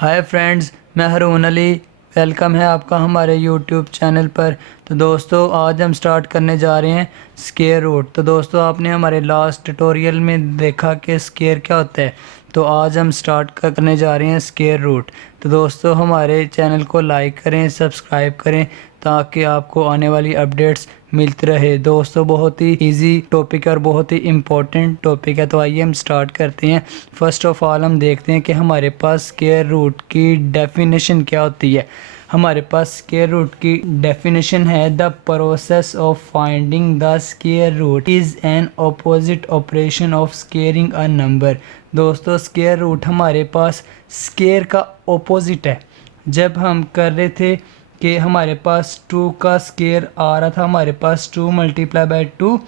Hi friends, मैं Haroon Ali. Welcome है आपका हमारे यूट्यूब चैनल पर। तो दोस्तों, आज हम स्टार्ट करने जा रहे हैं स्क्वायर रूट। तो दोस्तों, आपने हमारे लास्ट ट्यूटोरियल में देखा कि स्क्वायर क्या होता है। तो आज हम स्टार्ट करने जा रहे हैं स्क्वायर रूट। तो दोस्तों, हमारे चैनल को लाइक करें, सब्सक्राइब करें ताकि आपको आने वाली अपडेट्स मिलती रहे। दोस्तों, बहुत ही इजी टॉपिक है और बहुत ही इम्पोर्टेंट टॉपिक है। तो आइए हम स्टार्ट करते हैं। फर्स्ट ऑफ ऑल हम देखते हैं कि हमारे पास स्क्वायर रूट की डेफिनेशन क्या होती है। हमारे पास स्क्वायर रूट की डेफिनेशन है, the process of finding the square root is an opposite operation of squaring a number. दोस्तों, स्क्वायर रूट हमारे पास स्क्वायर का ऑपोजिट है। जब हम कर रहे थे कि हमारे पास 2 का स्क्वायर आ रहा था, हमारे पास 2 multiply by 2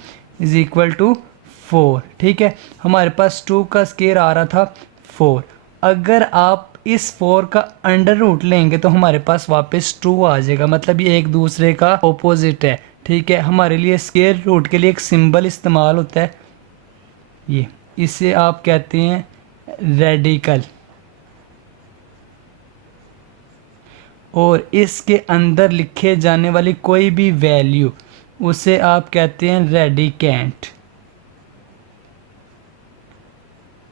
is equal to 4। ठीक है, हमारे पास 2 का स्क्वायर आ रहा था 4। अगर आप इस 4 का अंडर रूट लेंगे तो हमारे पास वापस 2 आ जाएगा, मतलब ये एक दूसरे का ऑपोजिट है। ठीक है, हमारे लिए स्क्वायर रूट के लिए एक सिंबल इस्तेमाल होता है, ये इसे आप कहते हैं रेडिकल, और इसके अंदर लिखे जाने वाली कोई भी वैल्यू उसे आप कहते हैं रेडिकेंट।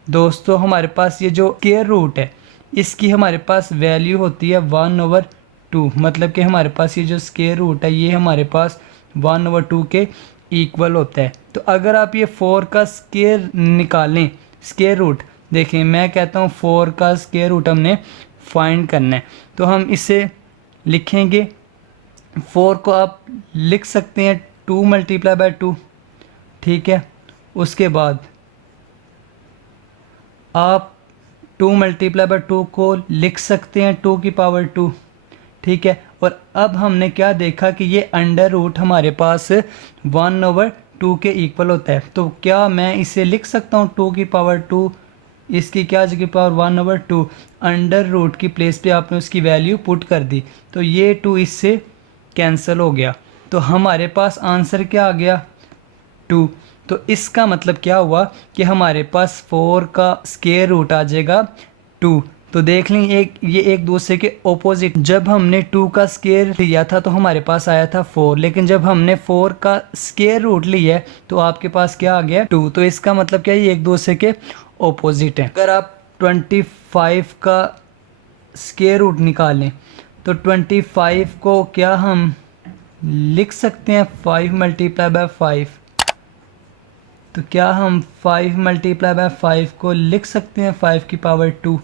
दोस्तों, हमारे पास ये जो स्क्वायर रूट है इसकी हमारे पास वैल्यू होती है 1/2, मतलब कि हमारे पास ये जो स्क्वायर रूट है ये हमारे पास 1/2 के इक्वल होता है। तो अगर आप ये 4 का स्क्वायर निकालें, स्क्वायर रूट देखें, मैं कहता हूँ 4 का स्क्वायर रूट हमने फाइंड करना है, तो हम इसे लिखेंगे। 4 को आप लिख सकते हैं 2 मल्टीप्लाई बाई 2। ठीक है, उसके बाद आप 2 मल्टीप्लाई बाई 2 को लिख सकते हैं 2 की पावर 2। ठीक है, और अब हमने क्या देखा कि ये अंडर रूट हमारे पास 1/2 के इक्वल होता है। तो क्या मैं इसे लिख सकता हूँ 2 की पावर 2, इसकी क्या जगह पावर 1/2, अंडर रूट की प्लेस पे आपने उसकी वैल्यू पुट कर दी, तो ये 2 इससे कैंसिल हो गया। तो हमारे पास आंसर क्या आ गया 2। तो इसका मतलब क्या हुआ कि हमारे पास 4 का स्क्वायर रूट आ जाएगा 2। तो देख लें, ये एक दूसरे के ऑपोजिट। जब हमने 2 का स्क्वायर लिया था तो हमारे पास आया था 4, लेकिन जब हमने 4 का स्क्वायर रूट लिया है तो आपके पास क्या आ गया 2। तो इसका मतलब क्या है, ये एक दूसरे के ऑपोजिट है। अगर आप 25 का स्क्वायर रूट निकालें तो 25 को क्या हम लिख सकते हैं 5 मल्टीप्लाई बाय 5। तो क्या हम 5 मल्टीप्लाई बाय 5 को लिख सकते हैं 5 की पावर 2।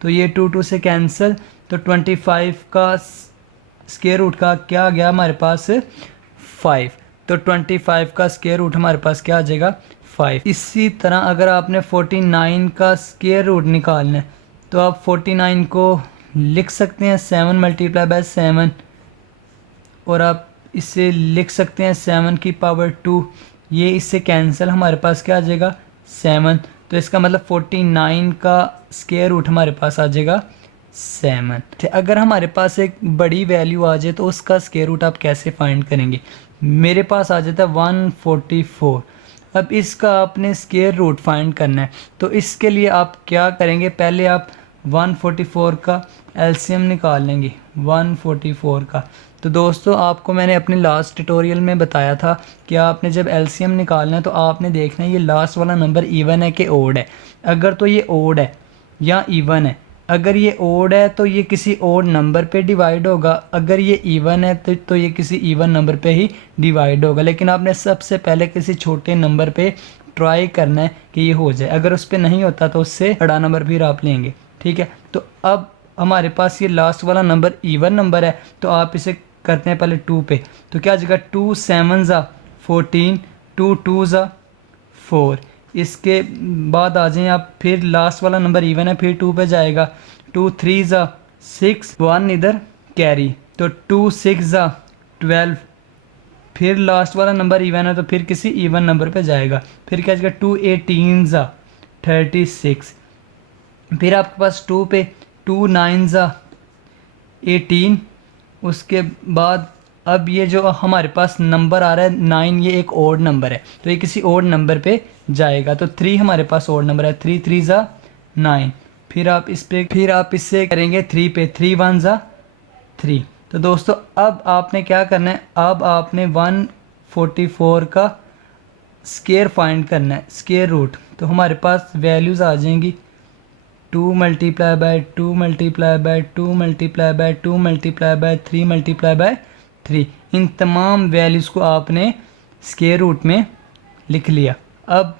तो ये 2 से कैंसिल, तो 25 का स्क्वायर रूट का क्या आ गया हमारे पास 5। तो 25 का स्क्वायर रूट हमारे पास क्या आ जाएगा 5। इसी तरह अगर आपने 49 का स्क्वायर रूट निकालना है तो आप 49 को लिख सकते हैं 7 मल्टीप्लाई बाय 7, और आप इसे लिख सकते हैं 7 की पावर 2। ये इससे कैंसिल, हमारे पास क्या आ जाएगा 7। तो इसका मतलब 49 का स्क्वायर रूट हमारे पास आ जाएगा 7। अगर हमारे पास एक बड़ी वैल्यू आ जाए तो उसका स्क्वायर रूट आप कैसे फाइंड करेंगे। मेरे पास आ जाता है 144। अब इसका आपने स्क्वायर रूट फाइंड करना है, तो इसके लिए आप क्या करेंगे, पहले आप 144 का एलसीएम निकाल लेंगे 144 का। तो दोस्तों, आपको मैंने अपने लास्ट ट्यूटोरियल में बताया था कि आपने जब एलसीएम निकालना है तो आपने देखना है ये लास्ट वाला नंबर इवन है कि ओड है। अगर तो ये ओड है या इवन है, अगर ये ओड है तो ये किसी ओड नंबर पे डिवाइड होगा, अगर ये इवन है तो ये किसी इवन नंबर पे ही डिवाइड होगा। लेकिन आपने सबसे पहले किसी छोटे नंबर पे ट्राई करना है कि ये हो जाए। अगर उस पर नहीं होता तो उससे बड़ा नंबर भी आप लेंगे। ठीक है, तो अब हमारे पास ये लास्ट वाला नंबर इवन नंबर है, तो आप इसे करते हैं पहले 2 पे। तो क्या जगह 2 7 14, 2 2 4। इसके बाद आ जाएं आप, फिर लास्ट वाला नंबर इवन है, फिर 2 पे जाएगा, 2 3 6, 1 इधर कैरी, तो 2 6 12। फिर लास्ट वाला नंबर इवन है तो फिर किसी इवन नंबर पे जाएगा, फिर क्या जगह 2 18 36। फिर आपके पास 2 पे 2 9 18। उसके बाद अब ये जो हमारे पास नंबर आ रहा है 9, ये एक ओड नंबर है तो ये किसी ओड नंबर पे जाएगा। तो 3 हमारे पास ओड नंबर है, 3 3 9। फिर आप इससे करेंगे 3 पे, 3 1 ज़ा 3। तो दोस्तों अब आपने क्या करना है, अब आपने 144 का स्केयर फाइंड करना है, स्केयर रूट। तो हमारे पास वैल्यूज़ आ जाएंगी 2 multiply by 2 multiply by 2 multiply by 2 multiply by 3 multiply by 3। इन तमाम वैल्यूज़ को आपने स्केयर रूट में लिख लिया। अब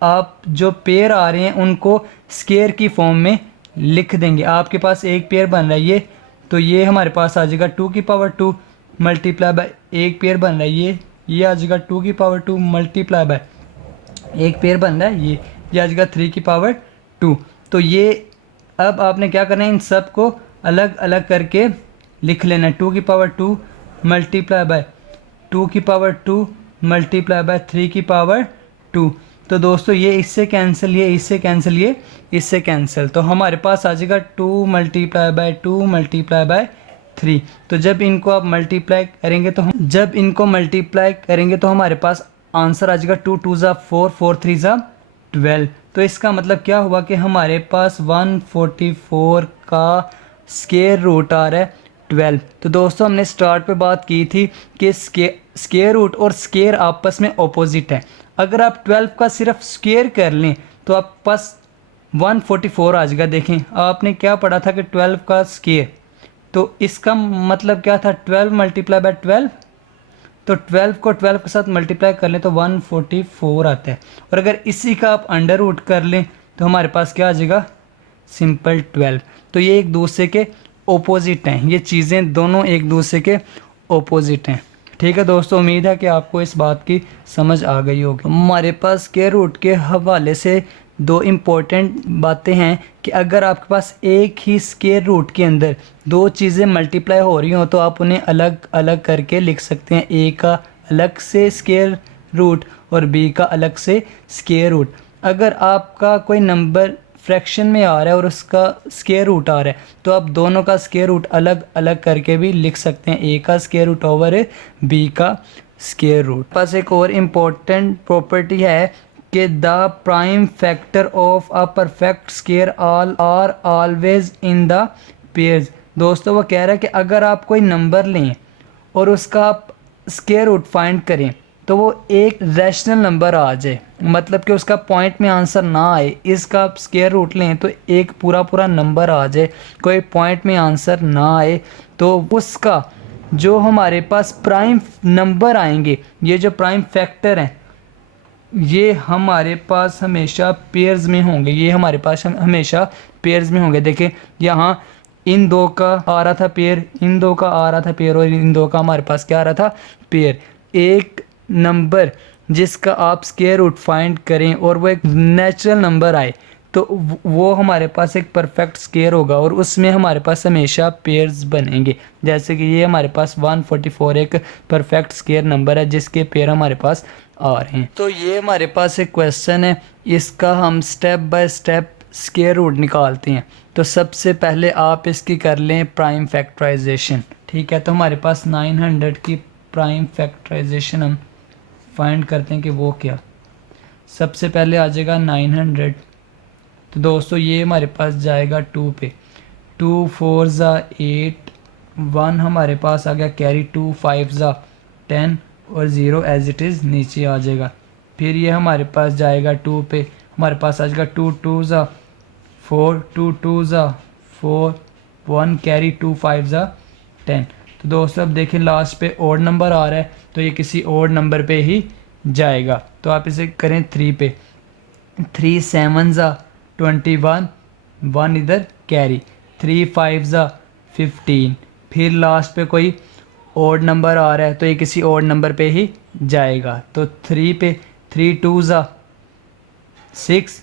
आप जो पेयर आ रहे हैं उनको स्केयर की फॉर्म में लिख देंगे। आपके पास एक पेयर बन रहा है ये, तो ये हमारे पास आ जाएगा 2 की पावर 2 मल्टीप्लाई बाय एक पेयर बन रहा है ये आ जाएगा 2 की पावर 2 मल्टीप्लाई बाय एक पेयर बन रहा है ये आ जाएगा 3 की पावर 2। तो ये अब आपने क्या करना है, इन सब को अलग अलग करके लिख लेना है। 2 की पावर 2 मल्टीप्लाई बाय 2 की पावर 2 मल्टीप्लाई बाय 3 की पावर 2। तो दोस्तों ये इससे कैंसिल, ये इससे कैंसिल, ये इससे कैंसिल, तो हमारे पास आ जाएगा 2 मल्टीप्लाई बाय 2 मल्टीप्लाई बाय 3। तो जब इनको आप मल्टीप्लाई करेंगे तो हमारे पास आंसर आ जाएगा 2 2 ज़ा 4 4 3 ज़ा 12। तो इसका मतलब क्या हुआ कि हमारे पास 144 का स्केयर रूट आ रहा है 12। तो दोस्तों हमने स्टार्ट पे बात की थी कि स्केयर रूट और स्केयर आपस में ऑपोजिट है। अगर आप 12 का सिर्फ स्केयर कर लें तो आपके पास 144 आ जाएगा। देखें आपने क्या पढ़ा था कि 12 का स्केयर, तो इसका मतलब क्या था 12 मल्टीप्लाई बाय 12, तो 12 को 12 के साथ मल्टीप्लाई कर लें तो 144 आता है। और अगर इसी का आप अंडर रूट कर लें तो हमारे पास क्या आ जाएगा, सिंपल 12। तो ये एक दूसरे के ओपोजिट हैं, ये चीज़ें दोनों एक दूसरे के ओपोजिट हैं। ठीक है दोस्तों, उम्मीद है कि आपको इस बात की समझ आ गई होगी। हमारे पास स्क्वायर रूट के हवाले से दो इम्पोर्टेंट बातें हैं कि अगर आपके पास एक ही स्क्वायर रूट के अंदर दो चीज़ें मल्टीप्लाई हो रही हो तो आप उन्हें अलग अलग करके लिख सकते हैं। ए का अलग से स्क्वायर रूट और बी का अलग से स्क्वायर रूट। अगर आपका कोई नंबर फ्रैक्शन में आ रहा है और उसका स्क्वायर रूट आ रहा है तो आप दोनों का स्क्वायर रूट अलग अलग करके भी लिख सकते हैं, ए का स्क्वायर रूट ओवर बी का स्क्वायर रूट। पास एक और इम्पोर्टेंट प्रॉपर्टी है कि the prime factor of a perfect square are always in the pairs. दोस्तों वो कह रहा है कि अगर आप कोई नंबर लें और उसका आप स्क्वायर रूट फाइंड करें तो वो एक रैशनल नंबर आ जाए, मतलब कि उसका पॉइंट में आंसर ना आए। इसका आप स्क्वायर रूट लें तो एक पूरा पूरा नंबर आ जाए, कोई पॉइंट में आंसर ना आए, तो उसका जो हमारे पास प्राइम नंबर आएंगे, ये जो प्राइम फैक्टर हैं, ये हमारे पास हमेशा पेयर्स में होंगे। ये हमारे पास हमेशा पेयर्स में होंगे। देखें यहाँ इन दो का आ रहा था पेयर, इन दो का आ रहा था पेयर और इन दो का हमारे पास क्या आ रहा था, पेयर। एक नंबर जिसका आप स्क्वायर रूट फाइंड करें और वो एक नेचुरल नंबर आए तो वो हमारे पास एक परफेक्ट स्क्वायर होगा और उसमें हमारे पास हमेशा पेयर्स बनेंगे। जैसे कि ये हमारे पास 144 एक परफेक्ट स्क्वायर नंबर है जिसके पेयर हमारे पास आ रहे हैं। तो ये हमारे पास एक क्वेश्चन है, इसका हम step by step square root निकालते हैं। तो सबसे पहले आप इसकी कर लें प्राइम फैक्टराइजेशन। ठीक है, तो हमारे पास 900 की प्राइम फैक्टराइजेशन हम फाइंड करते हैं कि वो क्या। सबसे पहले आ जाएगा 900, तो दोस्तों ये हमारे पास जाएगा 2 पे, 2 4 ज़ा 8, 1 हमारे पास आ गया कैरी, 2 5 ज़ा 10 और 0 एज इट इज़ नीचे आ जाएगा। फिर ये हमारे पास जाएगा 2 पे, हमारे पास आ जाएगा 2 2 ज़ा 4, 2 2 ज़ा 4, 1 कैरी, 2 5 ज़ा 10। तो दोस्तों अब देखें लास्ट पे ओड नंबर आ रहा है तो ये किसी ओड नंबर पे ही जाएगा। तो आप इसे करें 3 पे, 3 7 ज़ा 21, 1 इधर कैरी, 3 5 ज़ा 15। फिर लास्ट पे कोई ओड नंबर आ रहा है तो ये किसी ओड नंबर पे ही जाएगा। तो 3 पे, 3 2 ज़ा 6,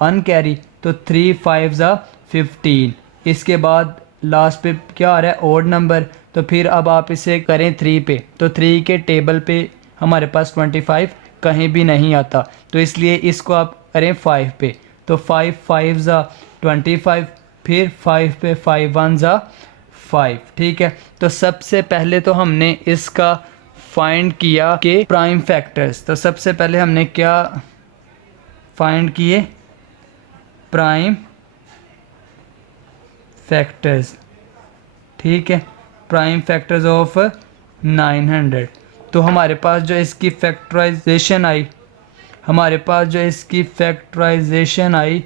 1 कैरी, तो 3 5 ज़ा 15। इसके बाद लास्ट पे क्या आ रहा है, ओड नंबर। तो फिर अब आप इसे करें 3 पे, तो 3 के टेबल पे हमारे पास 25 कहीं भी नहीं आता, तो इसलिए इसको आप करें 5 पे, तो 5 5 ज़ा 25, फिर 5 पे 5 1 ज़ा 5। ठीक है, तो सबसे पहले तो हमने इसका फाइंड किया कि प्राइम फैक्टर्स। तो सबसे पहले हमने क्या फाइंड किए, प्राइम फैक्टर्स, ठीक है, प्राइम फैक्टर्स ऑफ 900। तो हमारे पास जो इसकी फैक्टराइजेशन आई,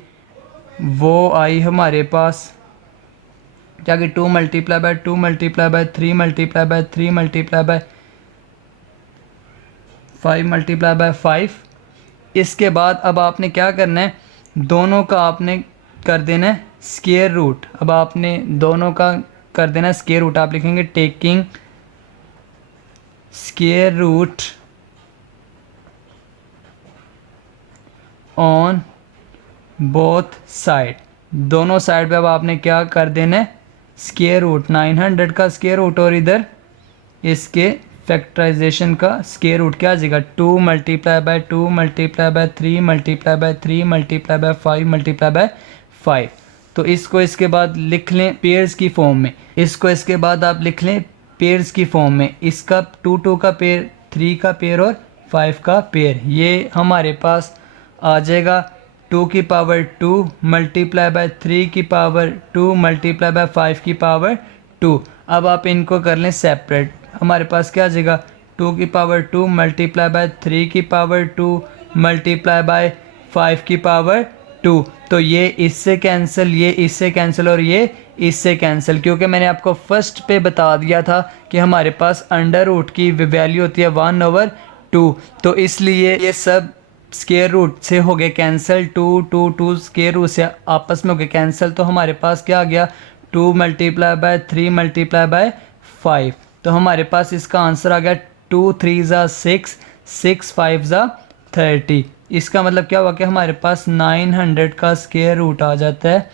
वो आई हमारे पास क्या कि 2 multiply by 2 multiply by 3 multiply by 3 multiply by 5 multiply by 5। इसके बाद अब आपने क्या करना है, दोनों का आपने कर देना है स्क्वायर रूट। अब आपने दोनों का कर देना है स्क्वायर रूट। आप लिखेंगे taking square root on both side. दोनों साइड पे अब आपने क्या कर देना है, स्क्वायर रूट, 900 का स्क्वायर रूट और इधर इसके फैक्टराइजेशन का स्क्वायर रूट क्या आ जाएगा, 2 multiply by 2 multiply by 3 multiply by 3 multiply by 5 multiply by 5। तो इसको इसके बाद लिख लें पेयर्स की फॉर्म में, इसको इसके बाद आप लिख लें पेयर्स की फॉर्म में। इसका 2 2 का पेयर, 3 का पेयर और 5 का पेयर, ये हमारे पास आ जाएगा 2 की पावर 2 मल्टीप्लाई बाय 3 की पावर 2 मल्टीप्लाई बाय 5 की पावर 2। अब आप इनको कर लें सेपरेट। हमारे पास क्या आ जाएगा, 2 की पावर 2 मल्टीप्लाई बाय 3 की पावर 2 मल्टीप्लाई बाय 5 की पावर 2। तो ये इससे कैंसिल, ये इससे कैंसिल और ये इससे कैंसिल, क्योंकि मैंने आपको फर्स्ट पे बता दिया था कि हमारे पास अंडर रूट की वैल्यू होती है 1/2। तो इसलिए ये सब स्क्वायर रूट से हो गए कैंसिल, 2 2 2 स्क्वायर रूट से आपस में हो गए कैंसिल। तो हमारे पास क्या आ गया, 2 मल्टीप्लाई बाय 3 मल्टीप्लाई बाय 5। तो हमारे पास इसका आंसर आ गया 2 3 ज़ा 6, 6 5 ज़ा 30। इसका मतलब क्या हुआ कि हमारे पास 900 का स्क्वायर रूट आ जाता है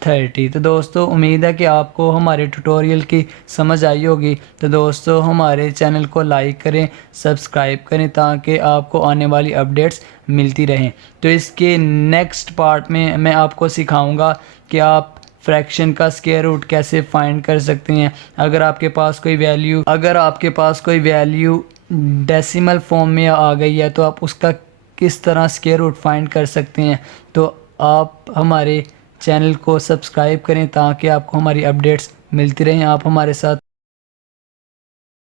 30। तो दोस्तों उम्मीद है कि आपको हमारे ट्यूटोरियल की समझ आई होगी। तो दोस्तों हमारे चैनल को लाइक करें, सब्सक्राइब करें ताकि आपको आने वाली अपडेट्स मिलती रहें। तो इसके नेक्स्ट पार्ट में मैं आपको सिखाऊंगा कि आप फ्रैक्शन का स्क्वायर रूट कैसे फाइंड कर सकते हैं। अगर आपके पास कोई वैल्यू डेसिमल फॉर्म में आ गई है तो आप उसका किस तरह स्क्वायर रूट फाइंड कर सकते हैं। तो आप हमारे चैनल को सब्सक्राइब करें ताकि आपको हमारी अपडेट्स मिलती रहें। आप हमारे साथ